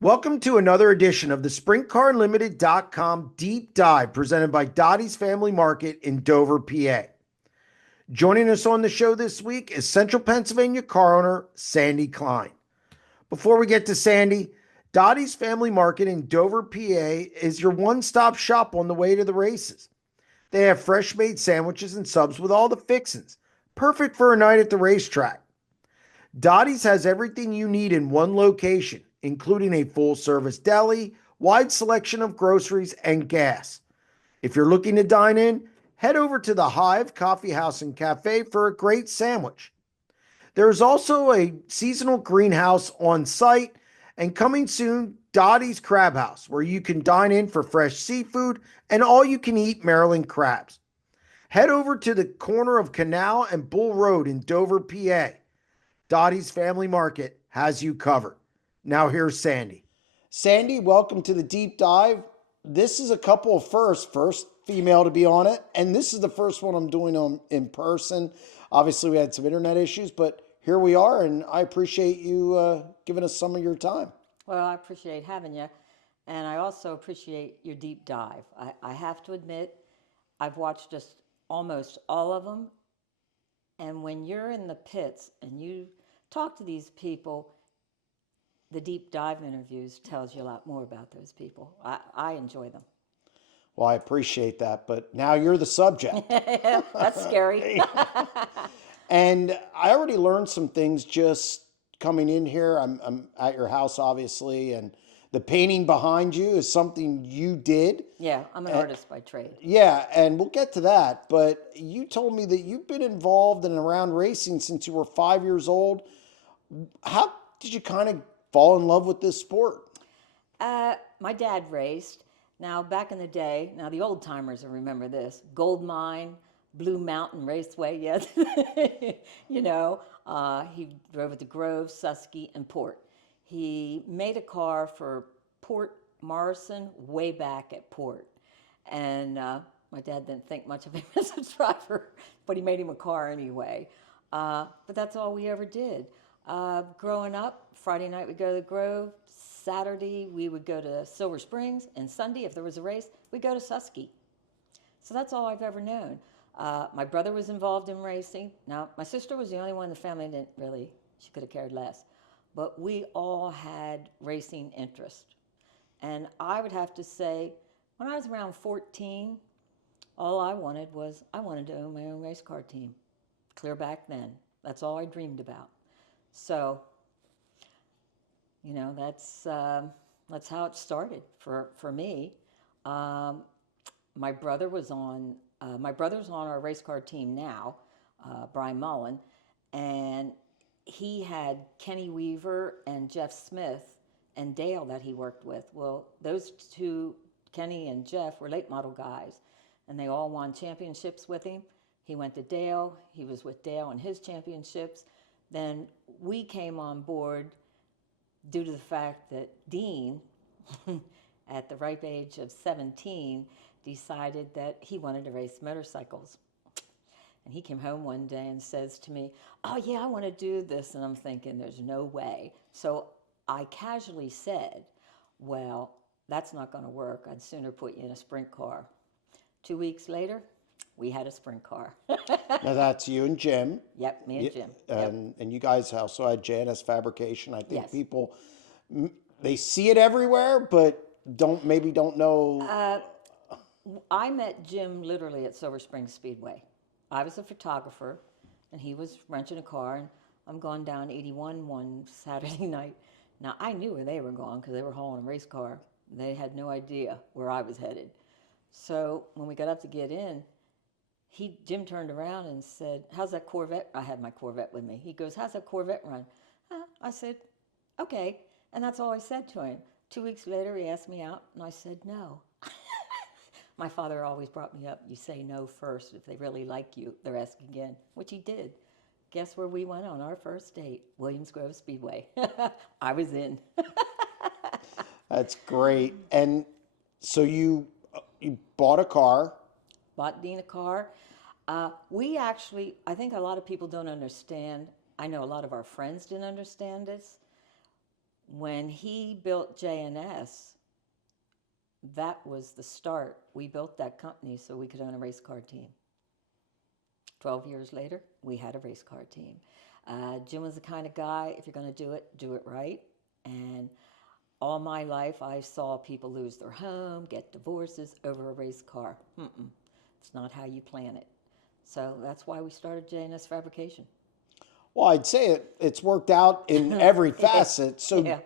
Welcome to another edition of the SprintCarUnlimited.com Deep Dive presented by Dottie's Family Market in Dover, PA. Joining us on the show this week is Central Pennsylvania car owner Sandy Kline. Before we get to Sandy, Dottie's Family Market in Dover, PA is your one-stop shop on the way to the races. They have fresh-made sandwiches and subs with all the fixings, perfect for a night at the racetrack. Dottie's has everything you need in one location, including a full-service deli, wide selection of groceries, and gas. If you're looking to dine in, head over to the Hive Coffee House and Cafe for a great sandwich. There is also a seasonal greenhouse on site, and coming soon, Dottie's Crab House, where you can dine in for fresh seafood and all-you-can-eat Maryland crabs. Head over to the corner of Canal and Bull Road in Dover, PA. Dottie's Family Market has you covered. Now here's Sandy. Sandy, welcome to the deep dive. This is a couple of first female to be on it, and this is the first one I'm doing in person. Obviously, we had some internet issues, but here we are, and I appreciate you giving us some of your time. Well, I appreciate having you, and I also appreciate your deep dive. I have to admit, I've watched just almost all of them, and when you're in the pits and you talk to these people, the deep dive interviews tells you a lot more about those people. I enjoy them. Well, I appreciate that, but now you're the subject. That's scary. And I already learned some things just coming in here. I'm at your house, obviously, and the painting behind you is something you did. Yeah, I'm an artist by trade. Yeah, and we'll get to that. But you told me that you've been involved and around racing since you were 5 years old. How did you kind of fall in love with this sport? My dad raced. Now, back in the day, now the old timers will remember this, Gold Mine, Blue Mountain Raceway, yes. He drove at the Grove, Susky, and Port. He made a car for Port Morrison way back at Port. And my dad didn't think much of him as a driver, but he made him a car anyway. But that's all we ever did. Growing up, Friday night we'd go to the Grove, Saturday we would go to Silver Springs, and Sunday, if there was a race, we'd go to Susky. So that's all I've ever known. My brother was involved in racing. Now, my sister was the only one in the family that didn't really, she could have cared less. But we all had racing interest. And I would have to say, when I was around 14, all I wanted to own my own race car team. Clear back then. That's all I dreamed about. So, that's how it started for me. My brother's on our race car team now, Brian Mullen, and he had Kenny Weaver and Jeff Smith and Dale that he worked with. Well, those two, Kenny and Jeff, were late model guys, and they all won championships with him. He went to Dale. He was with Dale in his championships. Then we came on board due to the fact that Dean, at the ripe age of 17, decided that he wanted to race motorcycles. And he came home one day and says to me, "Oh yeah, I want to do this." And I'm thinking, there's no way. So I casually said, "Well, that's not going to work. I'd sooner put you in a sprint car." 2 weeks later, we had a sprint car. Now that's you and Jim. Yep, me and Jim. And you guys also had J&S Fabrication. I think Yes. people, they see it everywhere, but don't know. I met Jim literally at Silver Springs Speedway. I was a photographer, and he was renting a car, and I'm going down 81 one Saturday night. Now, I knew where they were going because they were hauling a race car. They had no idea where I was headed. So when we got up to get in, Jim turned around and said, "How's that Corvette?" I had my Corvette with me. He goes, "How's that Corvette run?" I said, "Okay." And that's all I said to him. 2 weeks later, he asked me out, and I said no. My father always brought me up, you say no first. If they really like you, they're asking again, which he did. Guess where we went on our first date? Williams Grove Speedway. I was in. That's great. And so you bought a car. Bought Dean a car. I think a lot of people don't understand. I know a lot of our friends didn't understand this. When he built J&S, that was the start. We built that company so we could own a race car team. 12 years later, we had a race car team. Jim was the kind of guy, if you're going to do it right. And all my life, I saw people lose their home, get divorces over a race car. It's not how you plan it. So that's why we started J&S Fabrication. Well, I'd say it's worked out in every facet. So Yeah.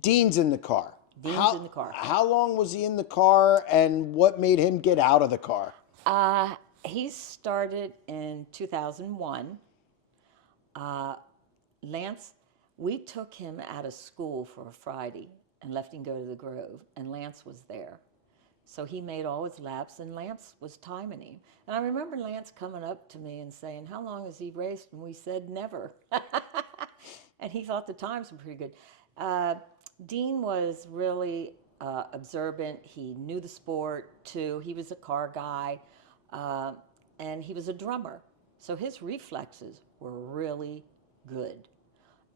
Dean's in the car. Dean's in the car. How long was he in the car, and what made him get out of the car? He started in 2001. Lance, we took him out of school for a Friday and left him go to the Grove, and Lance was there. So he made all his laps, and Lance was timing him. And I remember Lance coming up to me and saying, how long has he raced? And we said, never. And he thought the times were pretty good. Dean was really observant. He knew the sport, too. He was a car guy, and he was a drummer. So his reflexes were really good.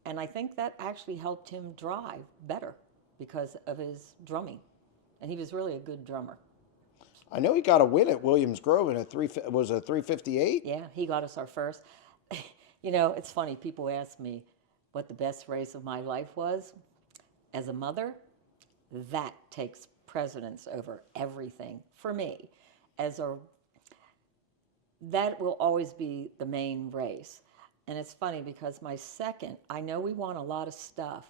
And I think that actually helped him drive better because of his drumming. And he was really a good drummer. I know he got a win at Williams Grove in a 358? Yeah, he got us our first. You know, it's funny. People ask me what the best race of my life was. As a mother, that takes precedence over everything for me. That will always be the main race. And it's funny because my second, I know we won a lot of stuff,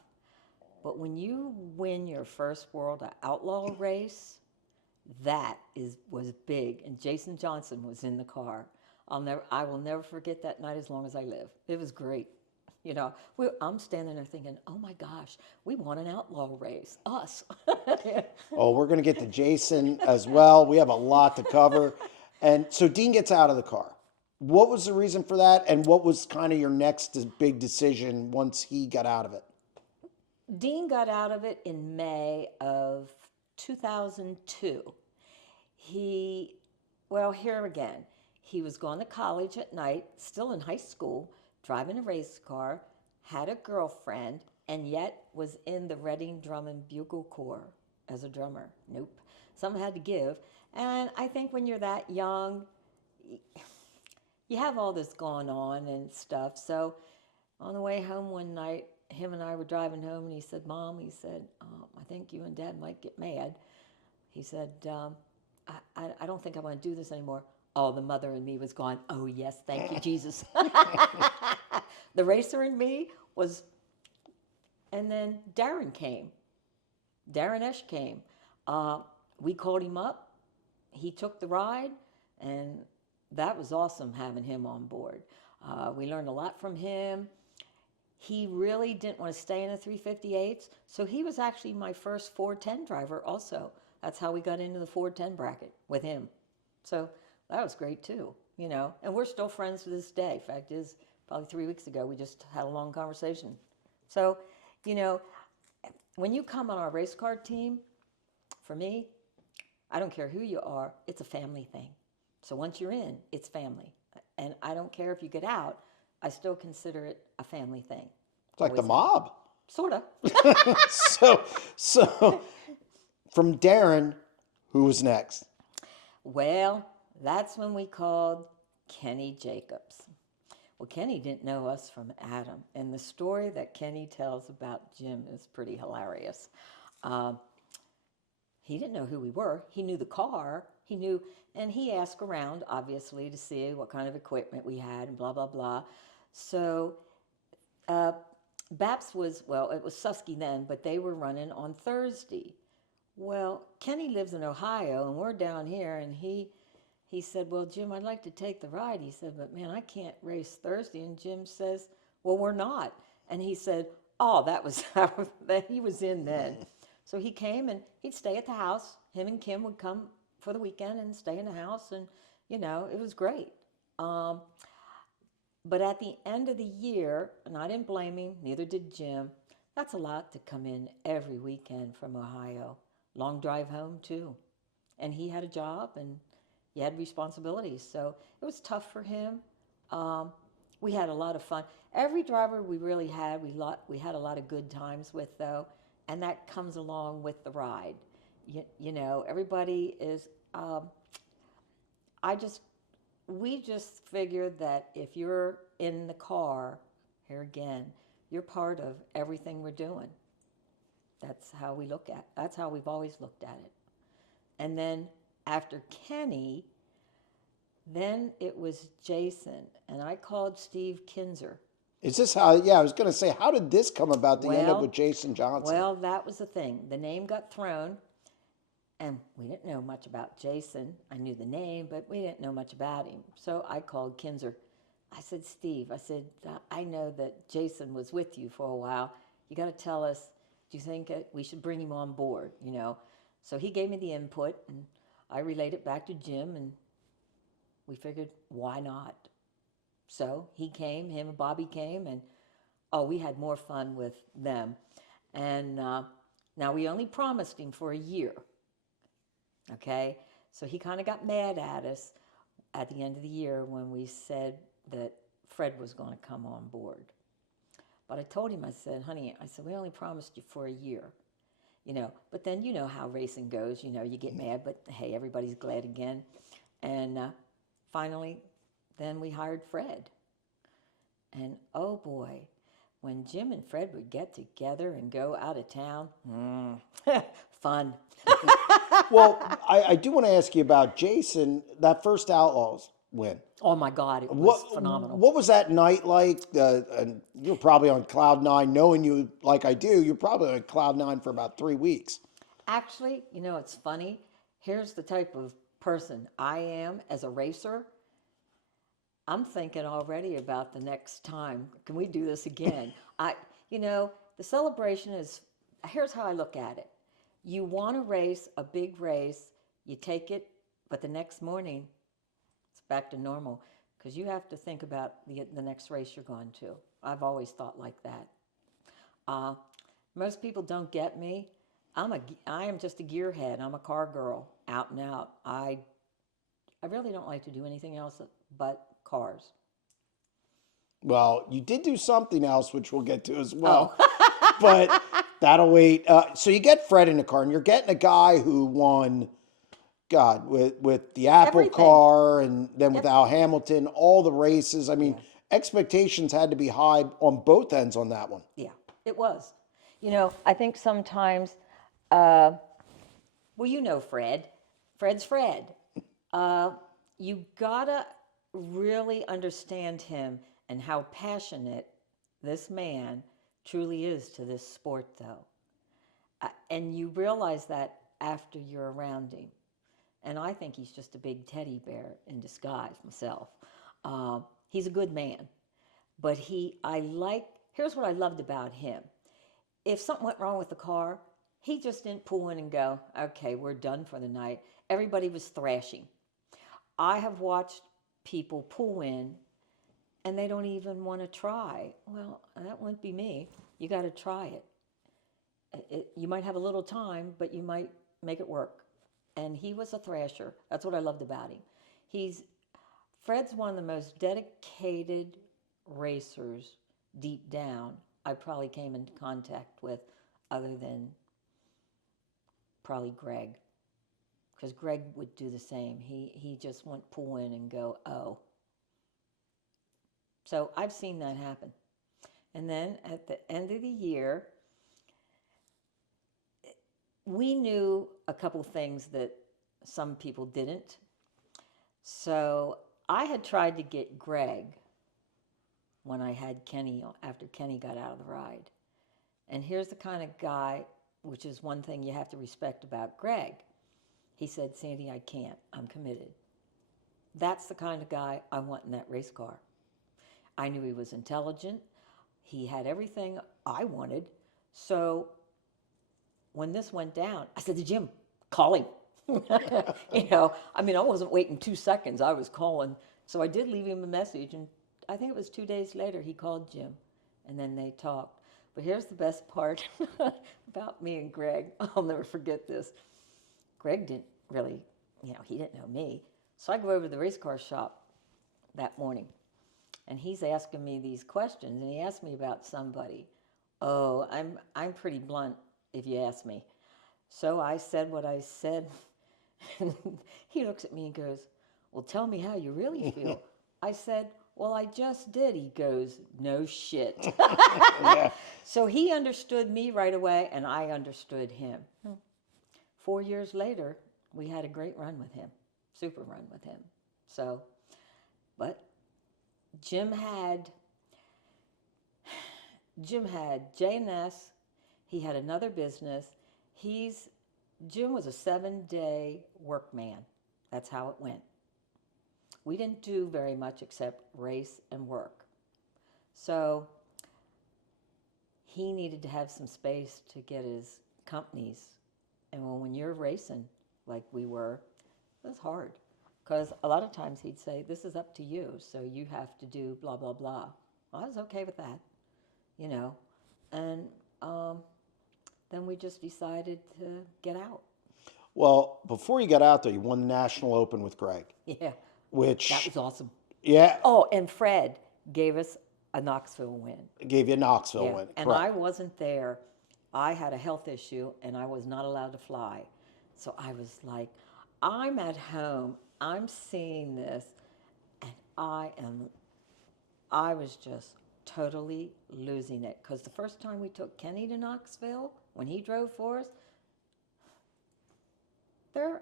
but when you win your first World Outlaw race, was big. And Jason Johnson was in the car. I will never forget that night as long as I live. It was great. You know, I'm standing there thinking, oh my gosh, we won an outlaw race, us. Oh, we're going to get to Jason as well. We have a lot to cover. And so Dean gets out of the car. What was the reason for that? And what was kind of your next big decision once he got out of it? Dean got out of it in May of 2002. Here again, he was going to college at night, still in high school, driving a race car, had a girlfriend, and yet was in the Reading Drum and Bugle Corps as a drummer. Nope. Something had to give. And I think when you're that young, you have all this going on and stuff. So on the way home one night, him and I were driving home, and he said, Mom, I think you and Dad might get mad. He said, I don't think I want to do this anymore. Oh, the mother in me was going, oh, yes, thank you, Jesus. The racer in me was, and then Darren came. Darren Eash came. We called him up. He took the ride, and that was awesome having him on board. We learned a lot from him. He really didn't want to stay in the 358s, so he was actually my first 410 driver also. That's how we got into the 410 bracket with him. So that was great too, you know. And we're still friends to this day. Fact is, probably 3 weeks ago, we just had a long conversation. So, you know, when you come on our race car team, for me, I don't care who you are, it's a family thing. So once you're in, it's family. And I don't care if you get out, I still consider it a family thing. It's like the mob. Sort of. So from Darren, who was next? Well, that's when we called Kenny Jacobs. Well, Kenny didn't know us from Adam, and the story that Kenny tells about Jim is pretty hilarious. He didn't know who we were. He knew the car. He knew, and he asked around, obviously, to see what kind of equipment we had and blah, blah, blah. So BAPS was, it was Susky then, but they were running on Thursday. Well, Kenny lives in Ohio, and we're down here, and he said, well, Jim, I'd like to take the ride. He said, but man, I can't race Thursday. And Jim says, well, we're not. And he said, oh, that was that he was in then. So he came, and he'd stay at the house. Him and Kim would come for the weekend and stay in the house, and, you know, it was great. But at the end of the year, and I didn't blame him, neither did Jim, that's a lot to come in every weekend from Ohio. Long drive home, too. And he had a job, and he had responsibilities. So it was tough for him. We had a lot of fun. Every driver we really had, we had a lot of good times with, though, and that comes along with the ride. You know, everybody is. I just we just figured that if you're in the car, here again, you're part of everything we're doing. That's how we look at. That's how we've always looked at it. And then after Kenny, then it was Jason, and I called Steve Kinzer. Is this how? Yeah, I was going to say, how did this come about to end up with Jason Johnson? Well, that was the thing. The name got thrown, and we didn't know much about Jason. I knew the name, but we didn't know much about him. So I called Kinzer. I said, Steve, I said, I know that Jason was with you for a while. You got to tell us, do you think we should bring him on board, you know? So he gave me the input, and I relayed it back to Jim, and we figured, why not? So he came, him and Bobby came, and we had more fun with them. And now we only promised him for a year, okay? So he kind of got mad at us at the end of the year when we said that Fred was going to come on board. But I told him, I said, honey, I said, we only promised you for a year, you know. But then you know how racing goes, you know, you get mad, but hey, everybody's glad again. And finally, then we hired Fred. And oh boy, when Jim and Fred would get together and go out of town, fun. Well, I do want to ask you about Jason, that first Outlaws win. Oh my God, it was phenomenal. What was that night like? And you're probably on cloud nine. Knowing you like I do, you're probably on cloud nine for about 3 weeks. Actually, you know, it's funny. Here's the type of person I am as a racer. I'm thinking already about the next time. Can we do this again? You know, the celebration is, here's how I look at it. You want to race a big race, you take it, but the next morning, it's back to normal because you have to think about the next race you're going to. I've always thought like that. Most people don't get me. I am just a gearhead. I'm a car girl, out and out. I really don't like to do anything else but cars. Well, you did do something else, which we'll get to as well. Oh. But that'll wait. So you get Fred in the car, and you're getting a guy who won, God, with the Apple Everything. car, and then with Al Hamilton, all the races. I mean, expectations had to be high on both ends on that one. Yeah, it was. You know, I think sometimes, well, you know Fred. Fred's Fred. You gotta really understand him and how passionate this man truly is to this sport, though. And you realize that after you're around him. And I think he's just a big teddy bear in disguise myself. He's a good man. But here's what I loved about him. If something went wrong with the car, he just didn't pull in and go, okay, we're done for the night. Everybody was thrashing. I have watched people pull in and they don't even want to try. Well, that wouldn't be me. You got to try it. You might have a little time, but you might make it work. And he was a thrasher. That's what I loved about him. Fred's one of the most dedicated racers deep down I probably came into contact with, other than probably Greg. Because Greg would do the same. He just wouldn't pull in and go, oh. So I've seen that happen. And then at the end of the year, we knew a couple things that some people didn't. So I had tried to get Greg when I had Kenny, after Kenny got out of the ride. And here's the kind of guy, which is one thing you have to respect about Greg. He said, Sandy, I can't. I'm committed. That's the kind of guy I want in that race car. I knew he was intelligent. He had everything I wanted. So when this went down, I said to Jim, call him. You know, I mean, I wasn't waiting 2 seconds. I was calling. So I did leave him a message, and I think it was 2 days later he called Jim, and then they talked. But here's the best part about me and Greg. I'll never forget this. Greg didn't really, you know, he didn't know me. So I go over to the race car shop that morning, and he's asking me these questions, and he asked me about somebody. Oh, I'm pretty blunt if you ask me. So I said what I said. And he looks at me and goes, well, tell me how you really feel. I said, well, I just did. He goes, no shit. Yeah. So he understood me right away, and I understood him. 4 years later, we had a great run with him, super run with him. So, but Jim had J&S. He had another business. Jim was a 7-day workman. That's how it went. We didn't do very much except race and work. So he needed to have some space to get his companies. And when you're racing like we were, it was hard. Because a lot of times he'd say, this is up to you, so you have to do blah, blah, blah. Well, I was okay with that, you know. And then we just decided to get out. Well, before you got out there, you won the National Open with Greg. Yeah. Which... That was awesome. Yeah. Oh, and Fred gave us a Knoxville win. Gave you a Knoxville win. And correct. I wasn't there. I had a health issue, and I was not allowed to fly. So I was like, I'm at home. I'm seeing this, and I was just totally losing it. Because the first time we took Kenny to Knoxville, when he drove for us, they're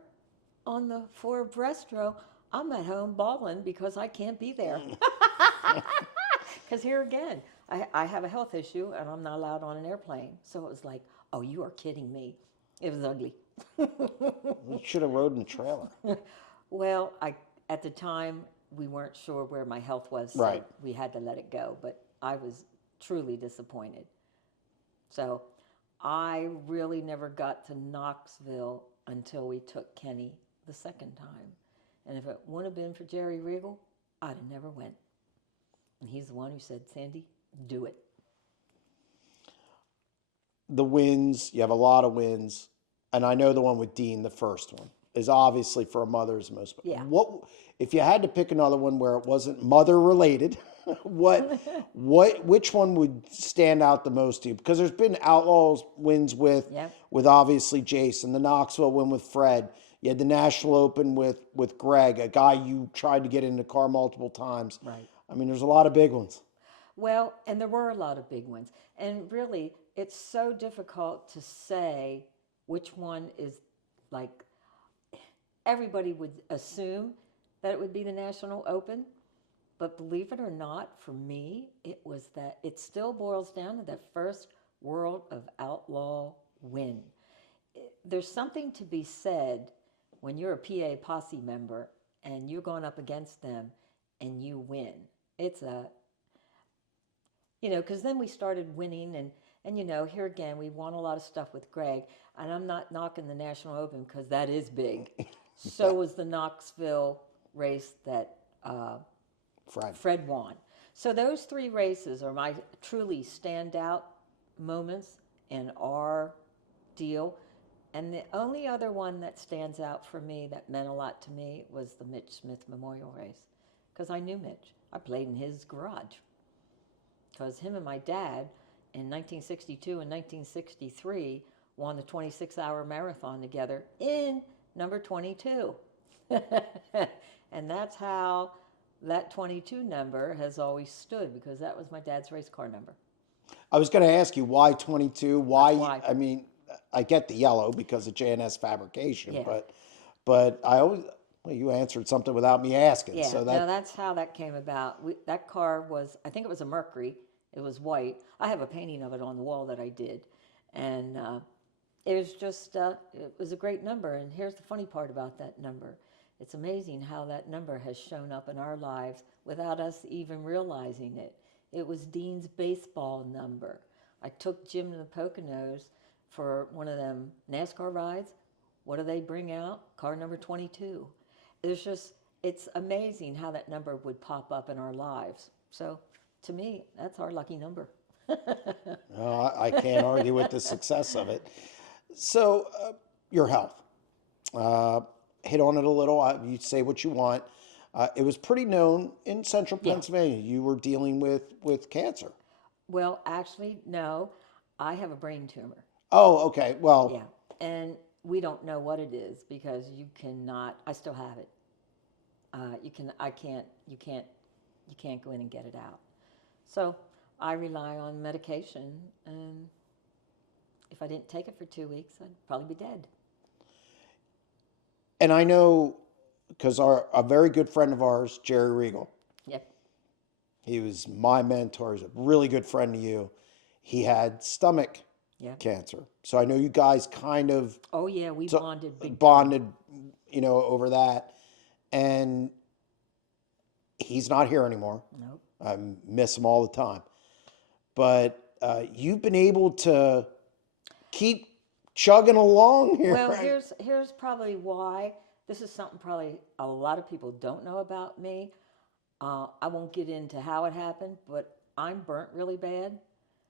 on the 4 breaststroke. I'm at home bawling because I can't be there. Because here again, I have a health issue and I'm not allowed on an airplane. So it was like, oh, you are kidding me. It was ugly. You should have rode in a trailer. Well, at the time, we weren't sure where my health was, so right. We had to let it go. But I was truly disappointed. So I really never got to Knoxville until we took Kenny the second time. And if it wouldn't have been for Jerry Regal, I'd have never went. And he's the one who said, Sandy, do it. The wins, you have a lot of wins. And I know the one with Dean, the first one, is obviously for a mother's most. Yeah. What if you had to pick another one where it wasn't mother related? Which one would stand out the most to you? Because there's been Outlaws wins with obviously Jason, the Knoxville win with Fred. You had the National Open with Greg, a guy you tried to get in the car multiple times. Right. I mean, there's a lot of big ones. Well, and there were a lot of big ones. And really, it's so difficult to say which one is like, everybody would assume that it would be the National Open. But believe it or not, for me, it still boils down to that first World of Outlaw win. There's something to be said when you're a PA posse member and you're going up against them and you win. It's because then we started winning and here again, we won a lot of stuff with Greg, and I'm not knocking the National Open because that is big. So was the Knoxville race that Fred won. So those 3 races are my truly standout moments in our deal. And the only other one that stands out for me that meant a lot to me was the Mitch Smith Memorial Race. Because I knew Mitch. I played in his garage. Because him and my dad in 1962 and 1963 won the 26-hour marathon together in number 22. And that's how that 22 number has always stood, because that was my dad's race car number. I was going to ask you, why 22? Why? I mean, I get the yellow because of J&S Fabrication, Yeah. but I always, you answered something without me asking. Yeah, So that's how that came about. That car was, I think it was a Mercury. It was white. I have a painting of it on the wall that I did. And it was just, it was a great number. And here's the funny part about that number. It's amazing how that number has shown up in our lives without us even realizing it. It was Dean's baseball number. I took Jim to the Poconos for one of them NASCAR rides. What do they bring out? Car number 22. It's amazing how that number would pop up in our lives. So to me, that's our lucky number. I can't argue with the success of it. So your health, hit on it a little. You say what you want. It was pretty known in central Yeah. Pennsylvania. You were dealing with cancer. Well, actually, no. I have a brain tumor. Oh, okay. Yeah. Well, And we don't know what it is because you cannot, I still have it. You can't go in and get it out. So I rely on medication, and if I didn't take it for 2 weeks, I'd probably be dead. and I know because a very good friend of ours, Jerry Regal, Yep. he was my mentor. He's a really good friend to you. He had stomach Yeah. cancer. So I know you guys kind of Oh yeah, we so- bonded big time. bonded, over that. And he's not here anymore. Nope. I miss him all the time. But you've been able to keep chugging along here. Well, here's probably why. This is something probably a lot of people don't know about me. I won't get into how it happened, but I'm burnt really bad.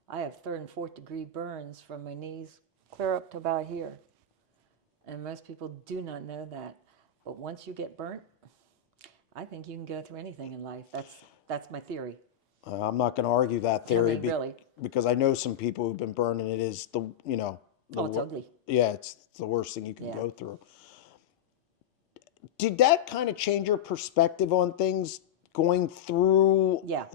I have third and fourth degree burns from my knees clear up to about here. And most people do not know that. But once you get burnt, I think you can go through anything in life. That's my theory. I'm not going to argue that theory really. because I know some people who've been burned, and it is the It's ugly. Yeah, it's the worst thing you can Yeah. go through. Did that kind of change your perspective on things going through Yeah.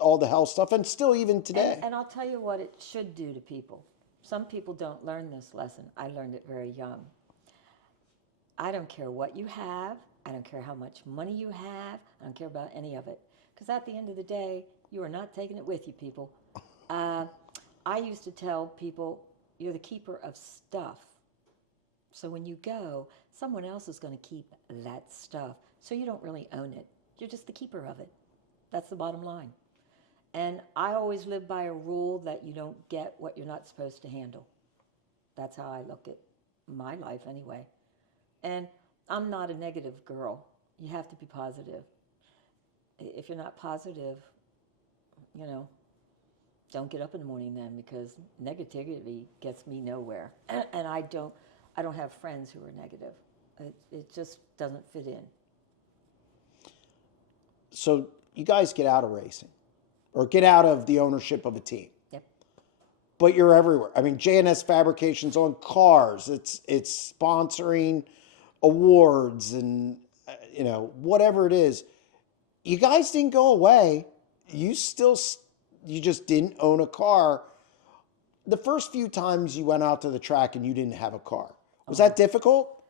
all the health stuff, and still even today? And I'll tell you what it should do to people. Some people don't learn this lesson. I learned it very young. I don't care what you have. I don't care how much money you have. I don't care about any of it. Because at the end of the day, you are not taking it with you, people. I used to tell people, you're the keeper of stuff. So when you go, someone else is going to keep that stuff. So you don't really own it. You're just the keeper of it. That's the bottom line. And I always live by a rule that you don't get what you're not supposed to handle. That's how I look at my life anyway. And I'm not a negative girl. You have to be positive. If you're not positive, don't get up in the morning then, because negativity gets me nowhere. And I don't have friends who are negative. It just doesn't fit in. So you guys get out of racing, or get out of the ownership of a team. Yep. But you're everywhere. I mean, J&S Fabrication's on cars. It's sponsoring awards and whatever it is. You guys didn't go away. You just didn't own a car. The first few times you went out to the track and you didn't have a car, was that difficult?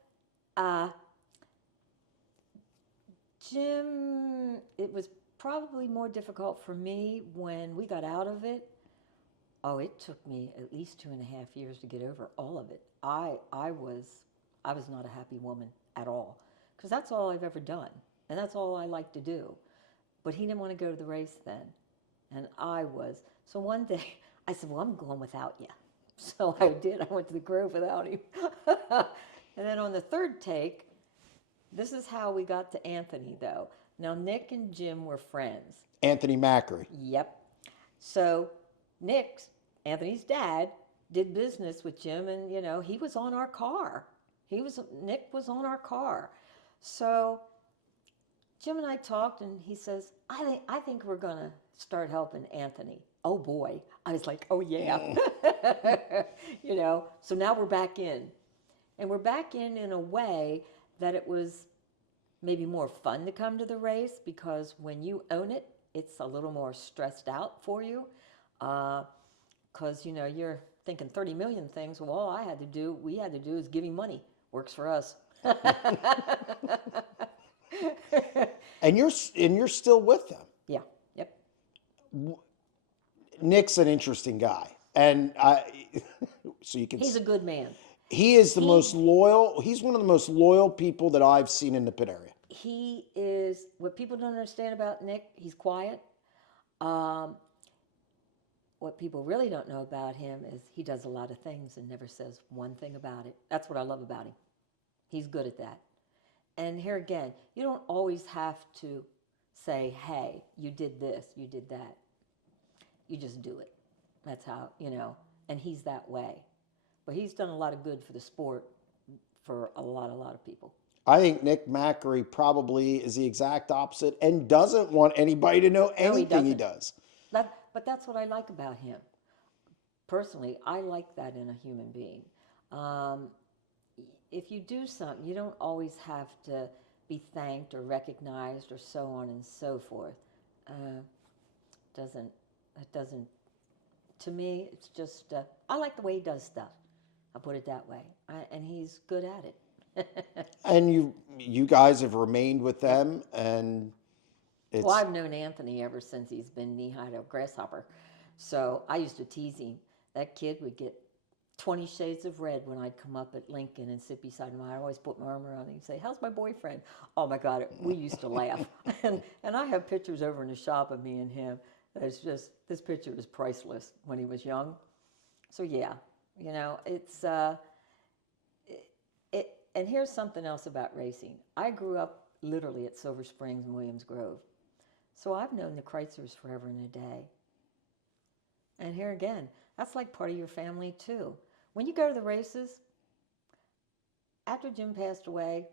Jim, it was probably more difficult for me when we got out of it. Oh, it took me at least 2.5 years to get over all of it. I was not a happy woman at all, because that's all I've ever done, and that's all I like to do. But he didn't want to go to the race then, and I was. So one day I said, well, I'm going without you. So I did. I went to the Grove without him. And then on the third take, this is how we got to Anthony, though. Now, Nick and Jim were friends. Anthony Macri. Yep. So Anthony's dad, did business with Jim, and, he was on our car. Nick was on our car. So Jim and I talked, and he says, I think we're going to start helping Anthony. Oh, boy. I was like, oh, yeah. So now we're back in. And we're back in a way that it was maybe more fun to come to the race, because when you own it, it's a little more stressed out for you, because, you're thinking 30 million things. Well, all we had to do is give him money. Works for us. And you're still with them. Yeah. Yep. Nick's an interesting guy, and so you can. He's a good man. He is the most loyal. He's one of the most loyal people that I've seen in the pit area. He is. What people don't understand about Nick, he's quiet. What people really don't know about him is he does a lot of things and never says one thing about it. That's what I love about him. He's good at that. And here again, you don't always have to say, hey, you did this, you did that. You just do it. That's how, and he's that way. But he's done a lot of good for the sport for a lot of people. I think Nick Macri probably is the exact opposite and doesn't want anybody to know No, he anything he doesn't. does. But that's what I like about him. Personally, I like that in a human being. Um, if you do something, you don't always have to be thanked or recognized or so on and so forth. Uh, doesn't it doesn't to me? It's just I like the way he does stuff. I'll put it that way, and he's good at it. And you guys have remained with Yep. them, and Well, it's I've known Anthony ever since he's been knee-high to a grasshopper. So I used to tease him. That kid would get 20 shades of red when I'd come up at Lincoln and sit beside him. I always put my arm around him and say, "How's my boyfriend?" Oh my God, we used to laugh. And I have pictures over in the shop of me and him. It's just, this picture is priceless when he was young. So yeah, it's, and here's something else about racing. I grew up literally at Silver Springs and Williams Grove. So I've known the Kreitzers forever and a day. And here again, that's like part of your family too. When you go to the races, after Jim passed away,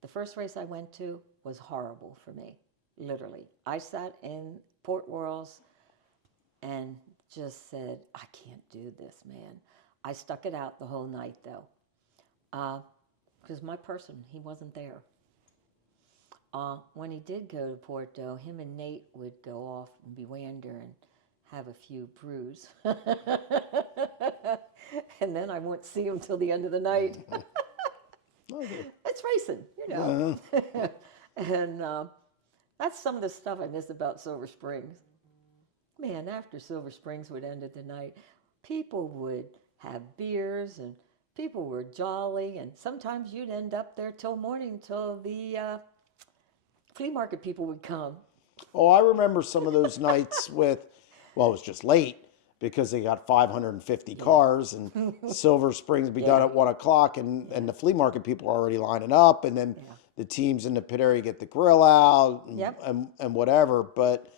the first race I went to was horrible for me, literally. I sat in Port Royals and just said, I can't do this, man. I stuck it out the whole night though, because my person, he wasn't there. When he did go to Porto, him and Nate would go off and be wander and have a few brews. And then I won't see him till the end of the night. It's racing. And that's some of the stuff I miss about Silver Springs. Man, after Silver Springs would end at the night, people would have beers and people were jolly. And sometimes you'd end up there till morning, till the flea market people would come. Oh, I remember some of those nights with, well, it was just late because they got 550 cars and Silver Springs would be done at 1 o'clock and the flea market people are already lining up and then the teams in the pit area get the grill out and whatever. But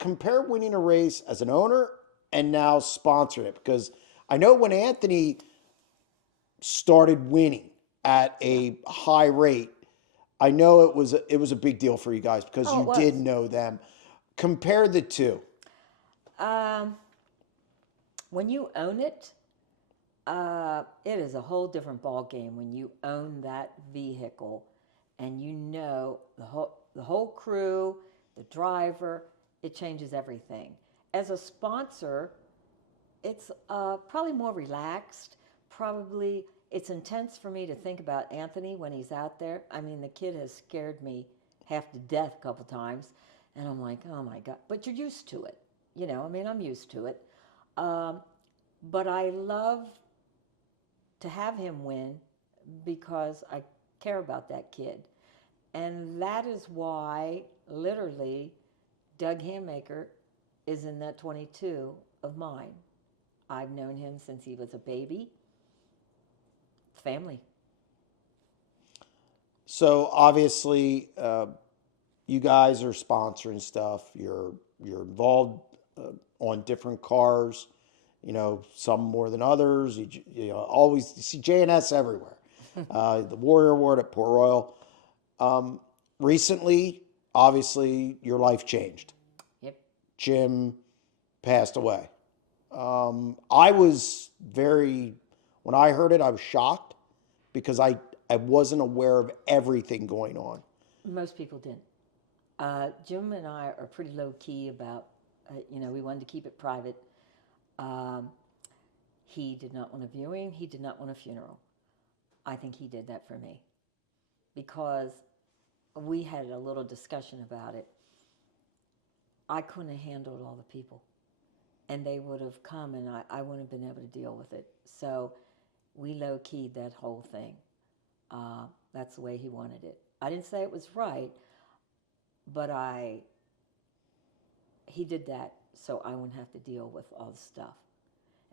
compare winning a race as an owner and now sponsoring it? Because I know when Anthony started winning at a high rate, I know it was a big deal for you guys because you did know them. Compare the two. When you own it, it is a whole different ball game when you own that vehicle, and you know the whole crew, the driver. It changes everything. As a sponsor, it's probably more relaxed. Probably it's intense for me to think about Anthony when he's out there. I mean, the kid has scared me half to death a couple times, and I'm like, oh my God. But you're used to it. I mean, I'm used to it. But I love to have him win because I care about that kid. And that is why, literally, Doug Hammaker is in that 22 of mine. I've known him since he was a baby. Family. So obviously, you guys are sponsoring stuff. You're involved on different cars. Some more than others. Always you see J&S everywhere. The Warrior Award at Port Royal. Recently, obviously, your life changed. Yep. Jim passed away. I was when I heard it, I was shocked because I wasn't aware of everything going on. Most people didn't. Jim and I are pretty low key about, we wanted to keep it private. He did not want a viewing. He did not want a funeral. I think he did that for me because we had a little discussion about it. I couldn't have handled all the people, and they would have come, and I wouldn't have been able to deal with it. So we low-keyed that whole thing. That's the way he wanted it. I didn't say it was right, but he did that so I wouldn't have to deal with all the stuff.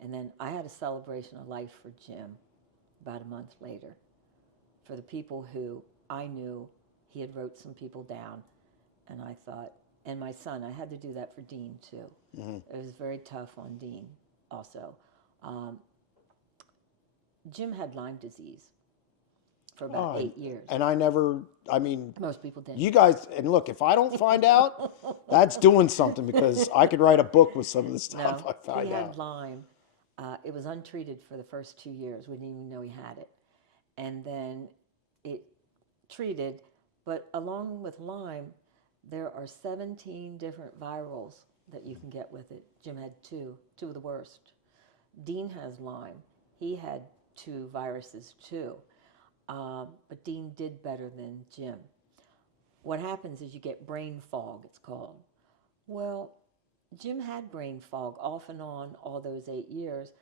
And then I had a celebration of life for Jim about a month later for the people who I knew. He had wrote some people down, and I thought, and my son, I had to do that for Dean too. Mm-hmm. It was very tough on Dean also. Jim had Lyme disease, for about 8 years. And I never, I mean, Most people didn't. you guys, and look, if I don't find out, that's doing something, because I could write a book with some of the stuff No, I find he out. had Lyme. It was untreated for the first 2 years. We didn't even know he had it. And then it treated, but along with Lyme, there are 17 different virals that you can get with it. Jim had two of the worst. Dean has Lyme. He had 2 viruses too. But Dean did better than Jim. What happens is you get brain fog, it's called. Well, Jim had brain fog off and on all those 8 years,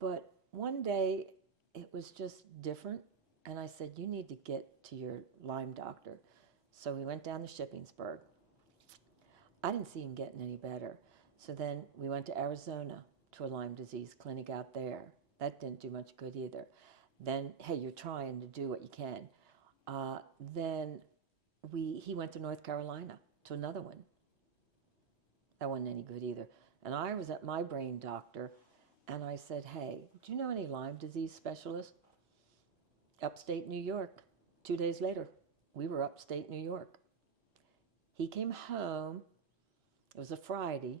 but one day it was just different, and I said, you need to get to your Lyme doctor. So we went down to Shippensburg. I didn't see him getting any better. So then we went to Arizona to a Lyme disease clinic out there. That didn't do much good either. Then, hey, you're trying to do what you can. Then he went to North Carolina to another one. That wasn't any good either. And I was at my brain doctor, and I said, hey, do you know any Lyme disease specialists? Upstate New York. 2 days later, we were upstate New York. He came home. It was a Friday.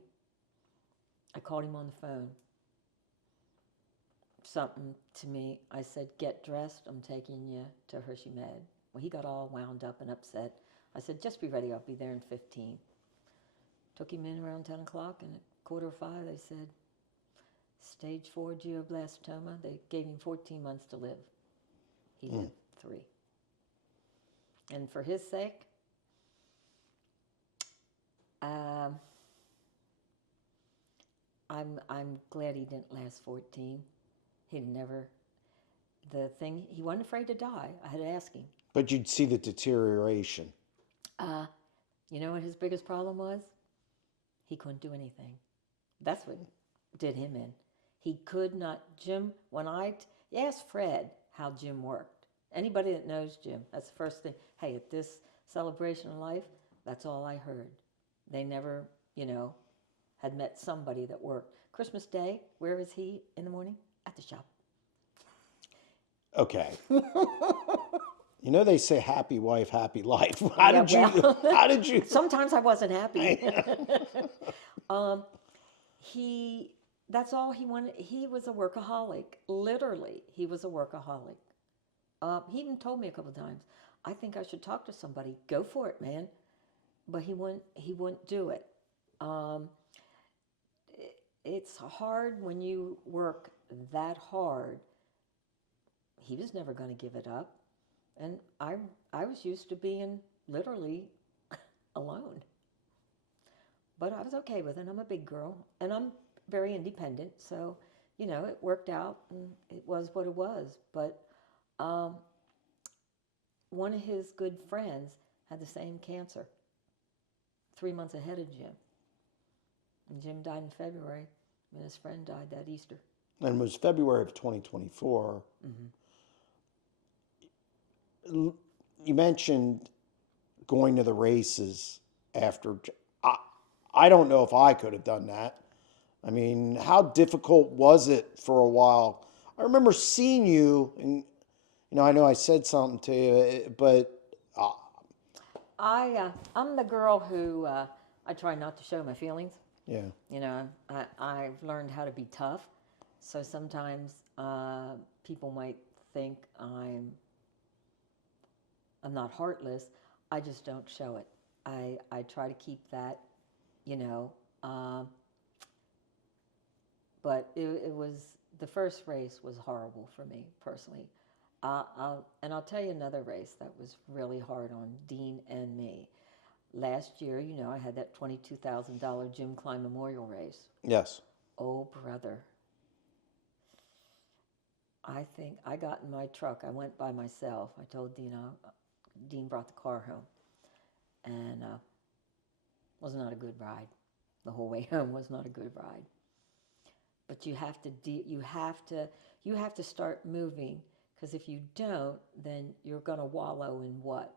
I called him on the phone. Something to me. I said, get dressed. I'm taking you to Hershey Med. Well, he got all wound up and upset. I said, just be ready. I'll be there in 15. Took him in around 10 o'clock, and at 4:45, they said, stage 4 glioblastoma. They gave him 14 months to live. He lived 3. And for his sake, I'm glad he didn't last 14. He'd never, he wasn't afraid to die. I had to ask him. But you'd see the deterioration. You know what his biggest problem was? He couldn't do anything. That's what did him in. He could not, Jim, when ask Fred how Jim worked. Anybody that knows Jim, that's the first thing. Hey, at this celebration of life, that's all I heard. They never, had met somebody that worked. Christmas Day, where is he in the morning? At the shop. Okay. They say happy wife, happy life. How did you? Sometimes I wasn't happy. That's all he wanted. He was a workaholic. Literally, he was a workaholic. He even told me a couple of times, I think I should talk to somebody. Go for it, man. But he wouldn't do it. It's hard when you work that hard. He was never going to give it up. And I was used to being literally alone. But I was okay with it. I'm a big girl, and I'm very independent. So, it worked out, and it was what it was. But one of his good friends had the same cancer 3 months ahead of Jim. And Jim died in February, and his friend died that Easter. And it was February of 2024. Mm-hmm. You mentioned going to the races after. I don't know if I could have done that. I mean, how difficult was it for a while? I remember seeing you, and I know I said something to you, but I'm the girl who I try not to show my feelings. Yeah. I've learned how to be tough. So sometimes people might think I'm not heartless. I just don't show it. I try to keep that, but it was, the first race was horrible for me personally. I'll tell you another race that was really hard on Dean and me. Last year, I had that $22,000 Jim Kline Memorial race. Yes. Oh, brother. I think I got in my truck. I went by myself. I told Dean, Dean brought the car home. And was not a good ride. The whole way home was not a good ride. But you have to start moving, because if you don't, then you're going to wallow in what?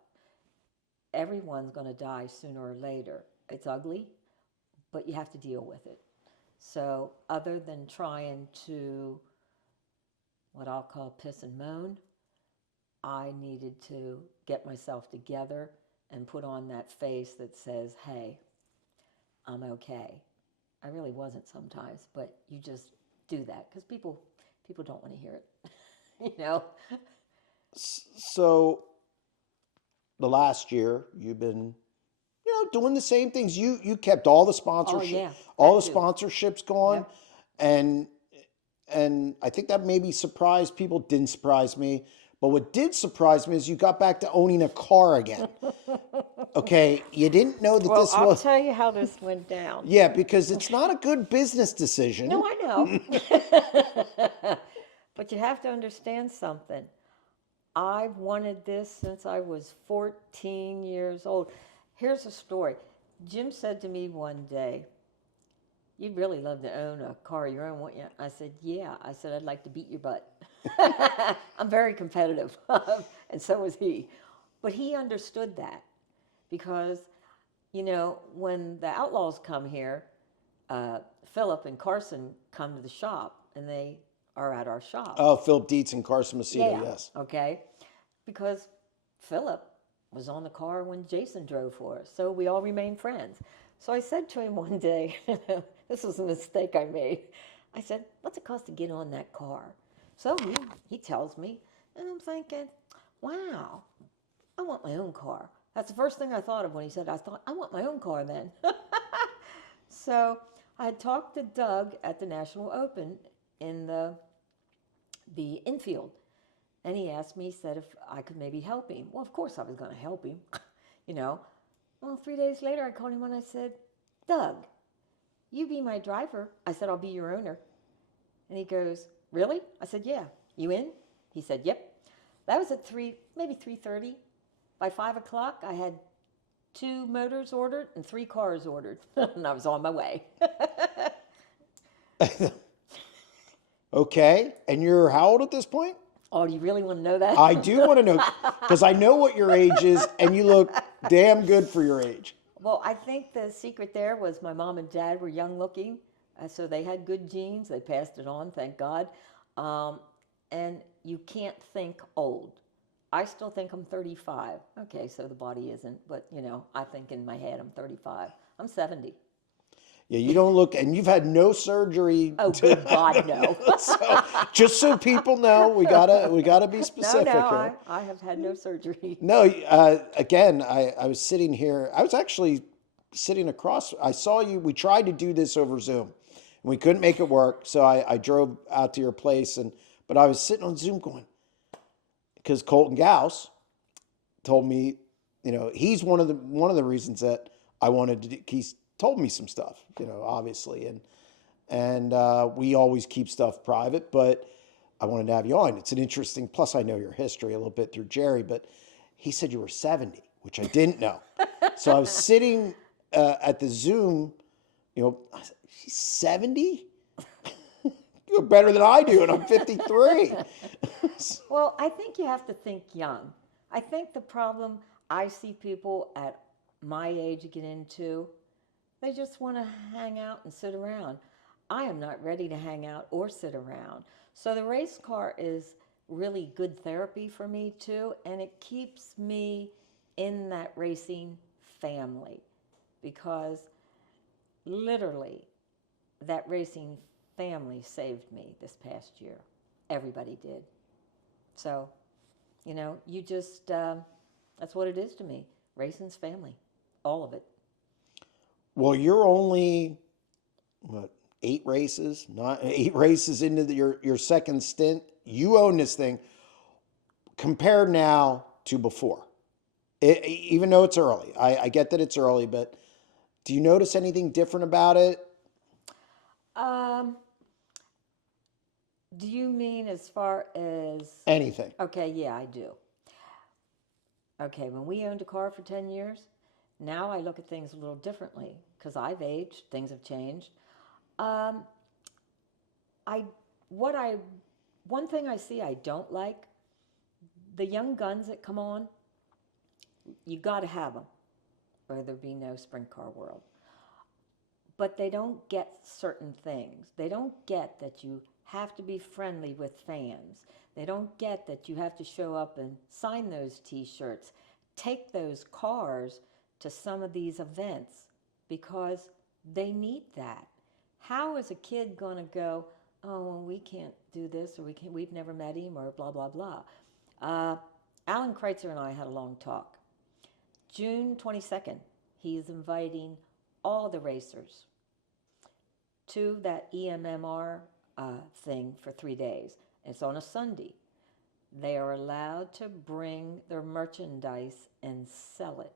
Everyone's going to die sooner or later. It's ugly, but you have to deal with it. So other than trying to, what I'll call piss and moan, I needed to get myself together and put on that face that says, hey, I'm okay. I really wasn't sometimes, but you just do that because people don't want to hear it, you know. So the last year you've been, doing the same things. You kept all the Oh sponsorship, yeah, all had the to. sponsorships going, Yep. and I think that maybe surprised people. Didn't surprise me, but what did surprise me is you got back to owning a car again. Okay, you didn't know that Well, this I'll was, tell you how this went down. yeah, because it's not a good business No, decision. I know. But you have to understand something. I've wanted this since I was 14 years old. Here's a story. Jim said to me one day, you'd really love to own a car of your own, wouldn't you? I said, yeah. I said, I'd like to beat your butt. I'm very competitive, and so was he. But he understood that because, when the Outlaws come here, Philip and Carson come to the shop, and they are at our shop. Oh, Philip Dietz and Carson Macedo, Yeah, yes. okay. Because Philip was on the car when Jason drove for us, so we all remained friends. So I said to him one day, this was a mistake I made. I said, what's it cost to get on that car? So he tells me, and I'm thinking, wow, I want my own car. That's the first thing I thought of when he said, I thought, I want my own car then. So I had talked to Doug at the National Open in the infield. And he asked me, he said if I could maybe help him. Well, of course I was going to help him, you know. Well, 3 days later, I called him and I said, Doug, you be my driver. I said, I'll be your owner. And he goes, really? I said, yeah. You in? He said, yep. That was at maybe 3:30. By 5 o'clock, I had 2 motors ordered and 3 cars ordered. And I was on my way. Okay, and you're how old at this point? Oh, do you really want to know that? I do want to know because I know what your age is, and you look damn good for your age. Well, I think the secret there was my mom and dad were young looking, so they had good genes. They passed it on, thank God. And you can't think old. I still think I'm 35. Okay, so the body isn't, but I think in my head I'm 35. I'm 70. Yeah, you don't look, and you've had no surgery. Oh, good God, no. So, just so people know, we gotta be No, specific here. I have had no surgery. No, again, I was sitting here. I was actually sitting across. I saw you. We tried to do this over Zoom, and we couldn't make it work. So I drove out to your place, but I was sitting on Zoom going because Colton Gauss told me, he's one of the reasons that I wanted to do. He's told me some stuff, obviously, and we always keep stuff private, but I wanted to have you on. It's an interesting. Plus, I know your history a little bit through Jerry, but he said you were 70, which I didn't know. So I was sitting at the Zoom, I said, she's 70? You look better than I do, and I'm 53. Well, I think you have to think young. I think the problem I see people at my age get into, they just want to hang out and sit around. I am not ready to hang out or sit around. So the race car is really good therapy for me too, and it keeps me in that racing family because literally that racing family saved me this past year. Everybody did. So, you just, that's what it is to me. Racing's family, all of it. Well, you're only what 8 races, not 8 races into your second stint. You own this thing. Compare now to before. Even though it's early, I get that it's early, but do you notice anything different about it? Um, do you mean as far as, Anything? okay, yeah, I do. Okay, when we owned a car for 10 years, now I look at things a little differently because I've aged, things have changed. Um, I, what I, one thing I see I don't like, the young guns that come on, you got to have them, or there'd be no sprint car world. But they don't get certain things. They don't get that you have to be friendly with fans. They don't get that you have to show up and sign those t-shirts. Take those cars to some of these events because they need that. How is a kid going to go, oh, well, we can't do this, or we've never met him, or blah, blah, blah. Alan Kreitzer and I had a long talk. June 22nd, he's inviting all the racers to that EMMR thing for 3 days. It's on a Sunday. They are allowed to bring their merchandise and sell it.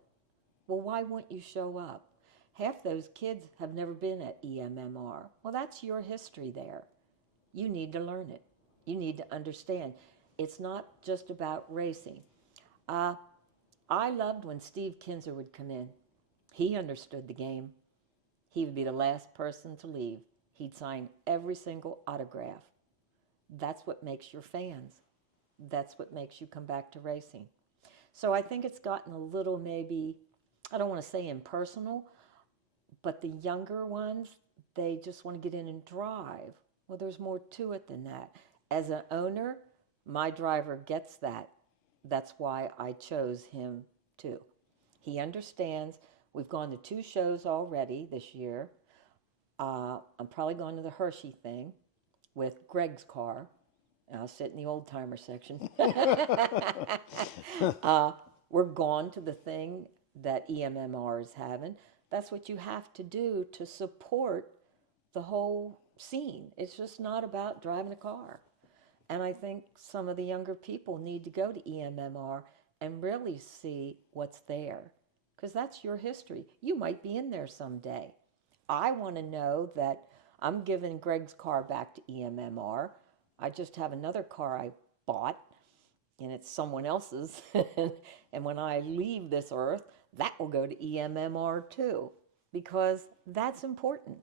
Well, why wouldn't you show up? Half those kids have never been at EMMR. Well, that's your history there. You need to learn it. You need to understand. It's not just about racing. I loved when Steve Kinzer would come in. He understood the game. He would be the last person to leave. He'd sign every single autograph. That's what makes your fans. That's what makes you come back to racing. So I think it's gotten a little, maybe, I don't want to say impersonal, but the younger ones, they just want to get in and drive. Well, there's more to it than that. As an owner, my driver gets that. That's why I chose him too. He understands. We've gone to 2 shows already this year. I'm probably going to the Hershey thing with Greg's car. I'll sit in the old timer section. We're gone to the thing that EMMR is having. That's what you have to do to support the whole scene. It's just not about driving a car. And I think some of the younger people need to go to EMMR and really see what's there, because that's your history. You might be in there someday. I want to know that I'm giving Greg's car back to EMMR. I just have another car I bought, and it's someone else's. And when I leave this earth, that will go to EMMR too, because that's important.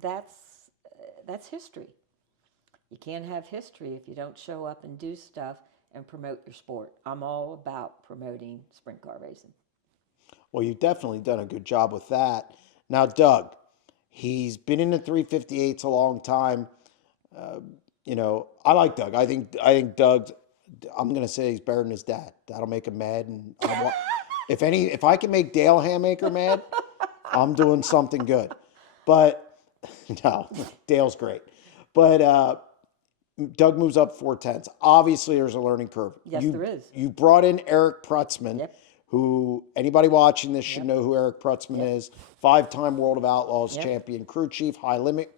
That's history. You can't have history if you don't show up and do stuff and promote your sport. I'm all about promoting sprint car racing. Well, you've definitely done a good job with that. Now, Doug, he's been in the 358s a long time. I like Doug. I think Doug. I'm gonna say he's better than his dad. That'll make him mad. And if I can make Dale Hammaker mad, I'm doing something good. But no, Dale's great. But Doug moves up 4/10. Obviously, there's a learning curve. Yes, there is. You brought in Eric Prutzman. Yep. Who anybody watching this should know who Eric Prutzman is. 5-time World of Outlaws champion crew chief, high limit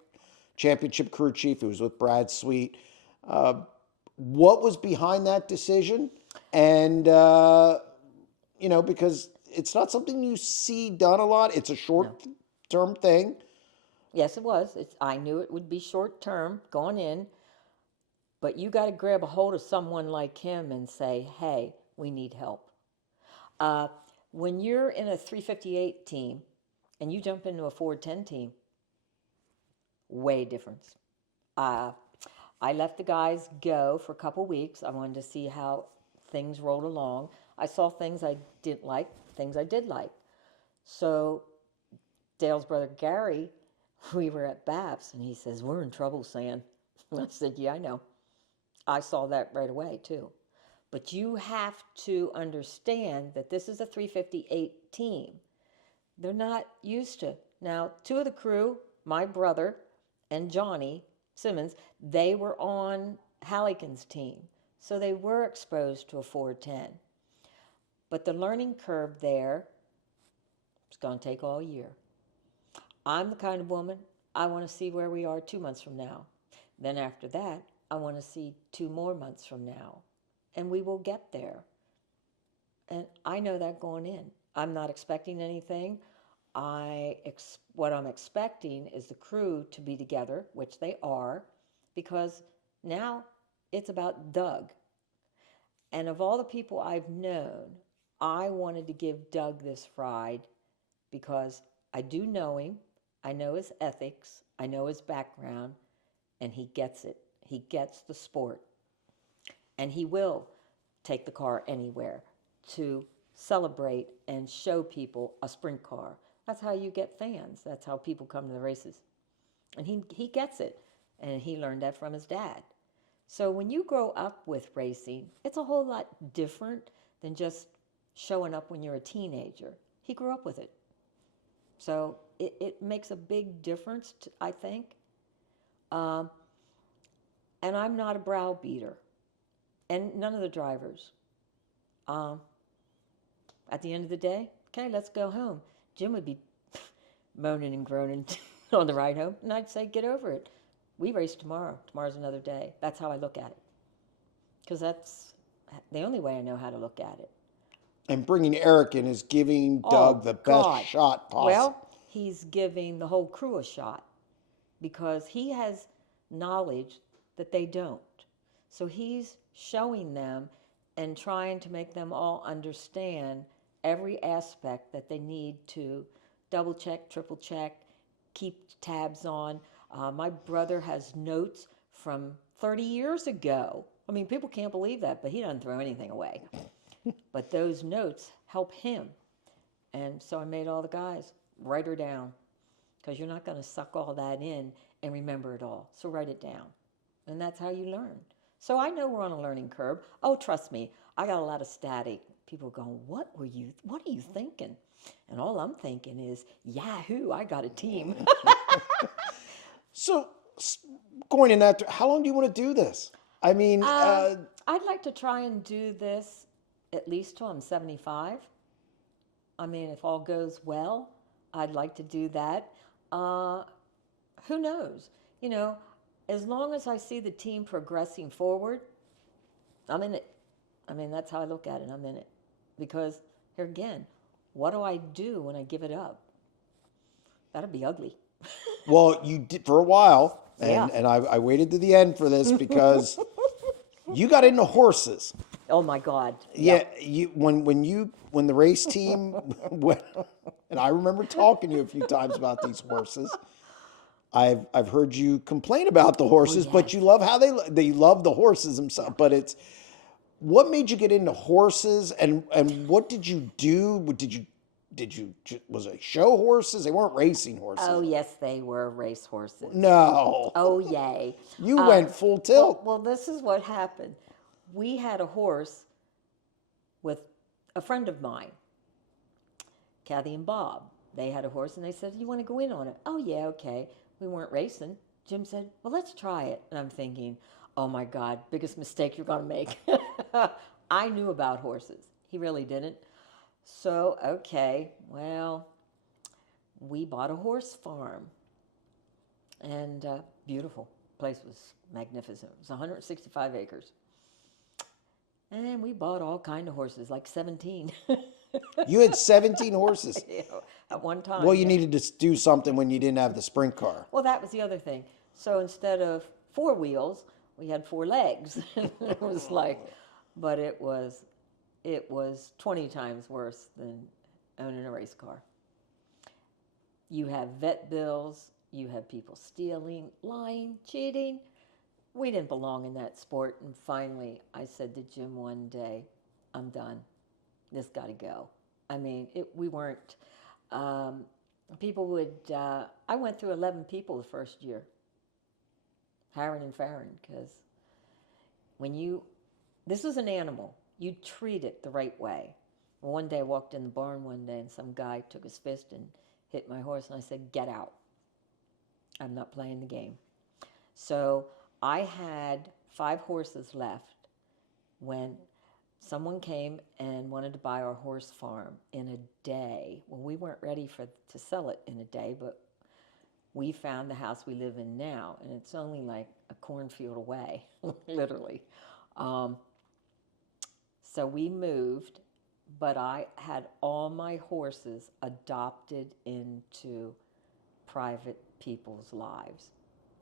championship crew chief. He was with Brad Sweet. What was behind that decision? And, because it's not something you see done a lot. It's a short-term thing. Yes, it was. I knew it would be short-term going in. But you got to grab a hold of someone like him and say, hey, we need help. When you're in a 358 team and you jump into a 410 team, way difference. I let the guys go for a couple weeks. I wanted to see how things rolled along. I saw things I didn't like, things I did like. So Dale's brother Gary, we were at Babs, and he says, we're in trouble, Sam. I said, yeah, I know. I saw that right away, too. But you have to understand that this is a 358 team. They're not used to. Now, 2 of the crew, my brother and Johnny Simmons, they were on Halligan's team. So they were exposed to a 410. But the learning curve there is going to take all year. I'm the kind of woman, I want to see where we are 2 months from now. Then after that, I want to see 2 more months from now. And we will get there. And I know that going in. I'm not expecting anything. What I'm expecting is the crew to be together, which they are, because now it's about Doug. And of all the people I've known, I wanted to give Doug this ride because I do know him. I know his ethics. I know his background. And he gets it. He gets the sport. And he will take the car anywhere to celebrate and show people a sprint car. That's how you get fans. That's how people come to the races. And he gets it. and he learned that from his dad. So when you grow up with racing, it's a whole lot different than just showing up when you're a teenager. He grew up with it. So it makes a big difference, I think. And I'm not a browbeater, and none of the drivers. At the end of the day, okay, let's go home. Jim would be moaning and groaning on the ride home, and I'd say, get over it. We race tomorrow. Tomorrow's another day. That's how I look at it. Because that's the only way I know how to look at it. And bringing Eric in is giving Doug the best shot possible. Well, he's giving the whole crew a shot because he has knowledge that they don't. So he's showing them and trying to make them all understand every aspect that they need to double check, triple check, keep tabs on. My brother has notes from 30 years ago. I mean, people can't believe that, but he doesn't throw anything away. But those notes help him. And so I made all the guys write her down, because you're not going to suck all that in and remember it all. So write it down. And that's how you learn. So I know we're on a learning curve. Oh, trust me, I got a lot of static. People going, what are you thinking? And all I'm thinking is, yahoo, I got a team. So going in that, how long do you want to do this? I mean, I'd like to try and do this at least till I'm 75. I mean, if all goes well, I'd like to do that. Who knows? You know, as long as I see the team progressing forward, I'm in it. I mean, that's how I look at it. I'm in it. Because, here again, what do I do when I give it up? That'd be ugly. Well, you did for a while, and, Yeah. and I waited to the end for this because you got into horses. Oh my God. Yeah, when the race team went, and I remember talking to you a few times about these horses. I've heard you complain about the horses, but you love how they love the horses themselves. But it's what made you get into horses, and what did you do? Was it show horses? They weren't racing horses. Oh yes, they were race horses. No. Oh yay. You went full tilt. Well, this is what happened. We had a horse with a friend of mine, Kathy and Bob. They had a horse, and they said, you want to go in on it? Oh yeah, okay. We weren't racing. Jim said, well, let's try it. And I'm thinking, oh my God, biggest mistake you're going to make. I knew about horses. He really didn't. So, okay, well, we bought a horse farm. And beautiful. Place was magnificent. It was 165 acres. And we bought all kind of horses, like 17. You had 17 horses? Yeah, at one time. Well, you needed to do something when you didn't have the sprint car. Well, that was the other thing. So instead of 4 wheels, we had 4 legs. It was like, but it was 20 times worse than owning a race car. You have vet bills, you have people stealing, lying, cheating. We didn't belong in that sport. And finally, I said to Jim one day, I'm done. This got to go. I mean, we weren't, people would, I went through 11 people the first year, harring and farring, because this is an animal. You treat it the right way. Well, one day I walked in the barn one day and some guy took his fist and hit my horse, and I said, get out. I'm not playing the game. So I had 5 horses left when someone came and wanted to buy our horse farm in a day. Well, we weren't ready to sell it in a day, but we found the house we live in now, and it's only like a cornfield away, literally. So we moved, but I had all my horses adopted into private people's lives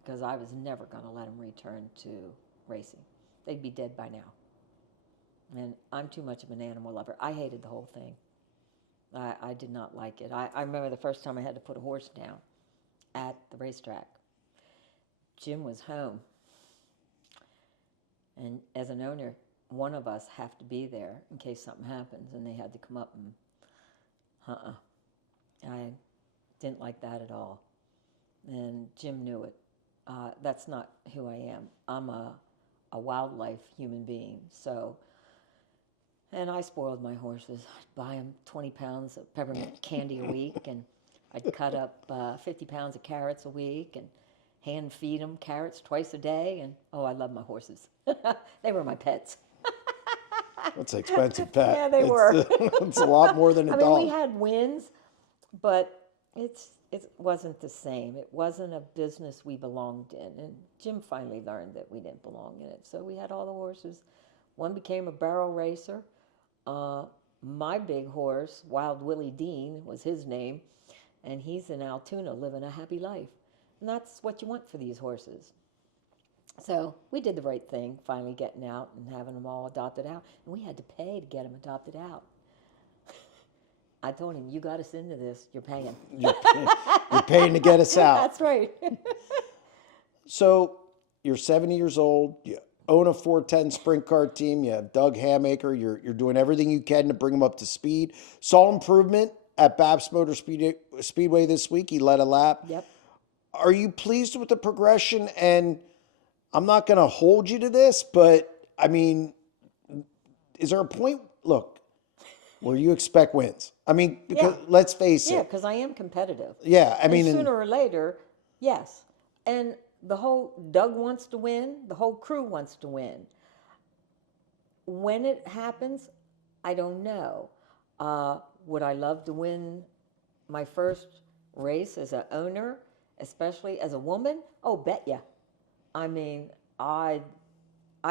because I was never going to let them return to racing. They'd be dead by now. And I'm too much of an animal lover. I hated the whole thing. I did not like it. I remember the first time I had to put a horse down at the racetrack. Jim was home. And as an owner, one of us have to be there in case something happens, and they had to come up and, I didn't like that at all. And Jim knew it. That's not who I am. I'm a wildlife human being. So, and I spoiled my horses. I'd buy them 20 pounds of peppermint candy a week, and I'd cut up 50 pounds of carrots a week and hand feed them carrots twice a day. And oh, I love my horses. They were my pets. That's an expensive pet. Yeah, they were. It's a lot more than a I dog. mean, we had wins, but it wasn't the same. It wasn't a business we belonged in. And Jim finally learned that we didn't belong in it. So we had all the horses. One became a barrel racer. My big horse, Wild Willie Dean, was his name. And he's in Altoona living a happy life. And that's what you want for these horses. So we did the right thing, finally getting out and having them all adopted out. And we had to pay to get them adopted out. I told him, you got us into this, you're paying. You're paying to get us out. That's right. So you're 70 years old. You own a 410 sprint car team. You have Doug Hamaker. You're doing everything you can to bring him up to speed. Saw improvement at Babs Motor Speedway this week. He led a lap. Yep. Are you pleased with the progression? And I'm not going to hold you to this, but I mean, is there a point, look, where you expect wins? I mean, because let's face it. Yeah, because I am competitive. Yeah, I mean, and sooner or later, yes. And the whole Doug wants to win, the whole crew wants to win. When it happens, I don't know. Would I love to win my first race as an owner, especially as a woman? Oh, bet ya. I mean, I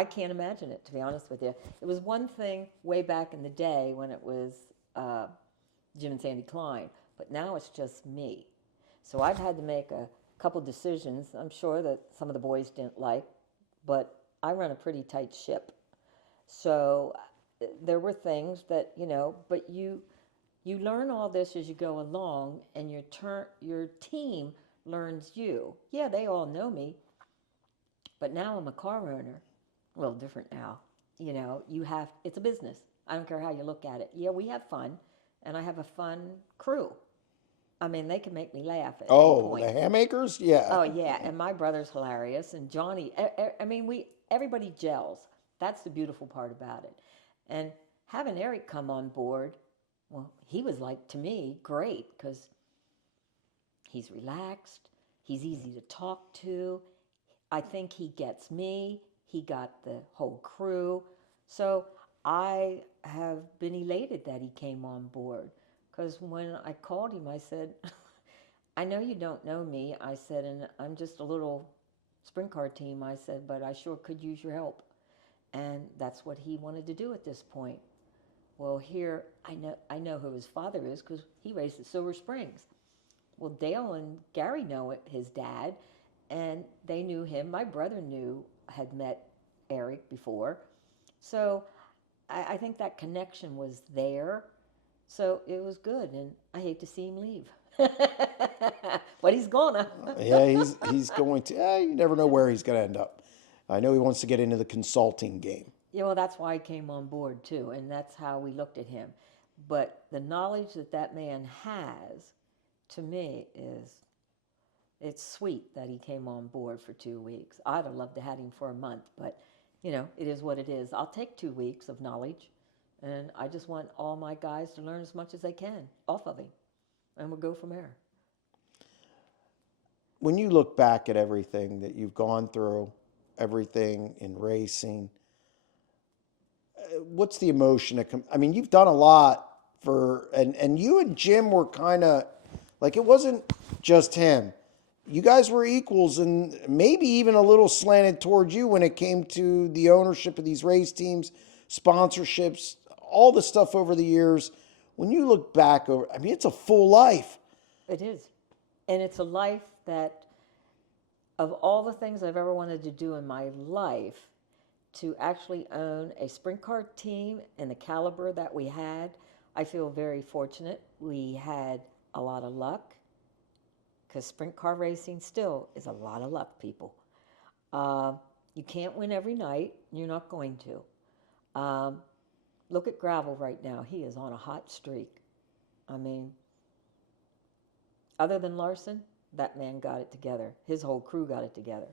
can't imagine it, to be honest with you. It was one thing way back in the day when it was Jim and Sandy Kline, but now it's just me. So I've had to make a couple decisions I'm sure that some of the boys didn't like, but I run a pretty tight ship. So there were things that, but you learn all this as you go along, and your team learns you. Yeah, they all know me. But now I'm a car owner. A little different now. It's a business. I don't care how you look at it. Yeah, we have fun, and I have a fun crew. I mean, they can make me laugh at any point. The Hamakers? Yeah. Oh, yeah, and my brother's hilarious, and Johnny. I mean, everybody gels. That's the beautiful part about it. And having Eric come on board, well, he was like, to me, great, because he's relaxed, he's easy to talk to, I think he gets me. He got the whole crew. So I have been elated that he came on board. Because when I called him, I said, I know you don't know me. I said, and I'm just a little sprint car team. I said, but I sure could use your help. And that's what he wanted to do at this point. Well, here, I know who his father is because he raced at Silver Springs. Well, Dale and Gary know it, his dad. And they knew him. My brother had met Eric before. So I think that connection was there. So it was good. And I hate to see him leave. But he's gonna. Yeah, he's going to. You never know where he's going to end up. I know he wants to get into the consulting game. Yeah, well, that's why I came on board, too. And that's how we looked at him. But the knowledge that man has, to me, it's sweet that he came on board for 2 weeks. I'd have loved to have him for a month, but, it is what it is. I'll take 2 weeks of knowledge, and I just want all my guys to learn as much as they can off of him, and we'll go from there. When you look back at everything that you've gone through, everything in racing, what's the emotion that I mean, you've done a lot and you and Jim were kind of, like, it wasn't just him. You guys were equals, and maybe even a little slanted towards you when it came to the ownership of these race teams, sponsorships, all the stuff over the years. When you look back over, I mean, it's a full life. It is. And it's a life that, of all the things I've ever wanted to do in my life, to actually own a sprint car team and the caliber that we had, I feel very fortunate. We had a lot of luck. Because sprint car racing still is a lot of luck, people. You can't win every night. You're not going to. Look at Gravel right now. He is on a hot streak. I mean, other than Larson, that man got it together. His whole crew got it together.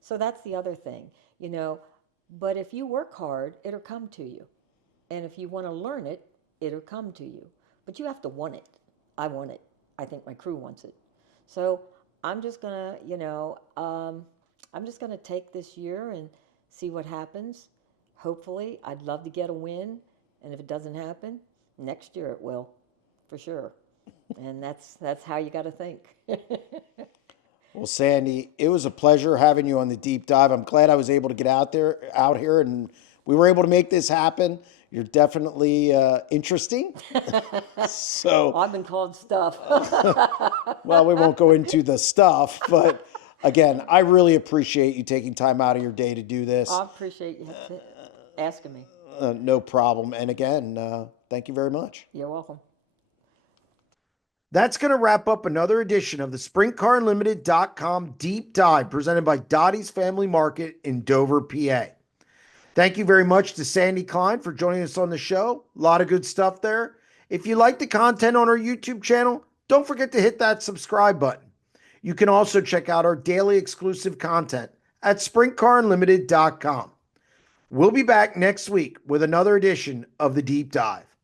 So that's the other thing, you know. But if you work hard, it'll come to you. And if you want to learn it, it'll come to you. But you have to want it. I want it. I think my crew wants it. So I'm just going to, I'm just going to take this year and see what happens. Hopefully, I'd love to get a win. And if it doesn't happen, next year it will, for sure. And that's how you got to think. Well, Sandy, it was a pleasure having you on the deep dive. I'm glad I was able to get out here, and we were able to make this happen. You're definitely interesting. So, I've been called stuff. well, we won't go into the stuff, but again, I really appreciate you taking time out of your day to do this. I appreciate you asking me. No problem. And again, thank you very much. You're welcome. That's going to wrap up another edition of the SprintCarUnlimited.com Deep Dive presented by Dottie's Family Market in Dover, PA. Thank you very much to Sandy Kline for joining us on the show. A lot of good stuff there. If you like the content on our YouTube channel, don't forget to hit that subscribe button. You can also check out our daily exclusive content at SprintCarUnlimited.com. We'll be back next week with another edition of the Deep Dive.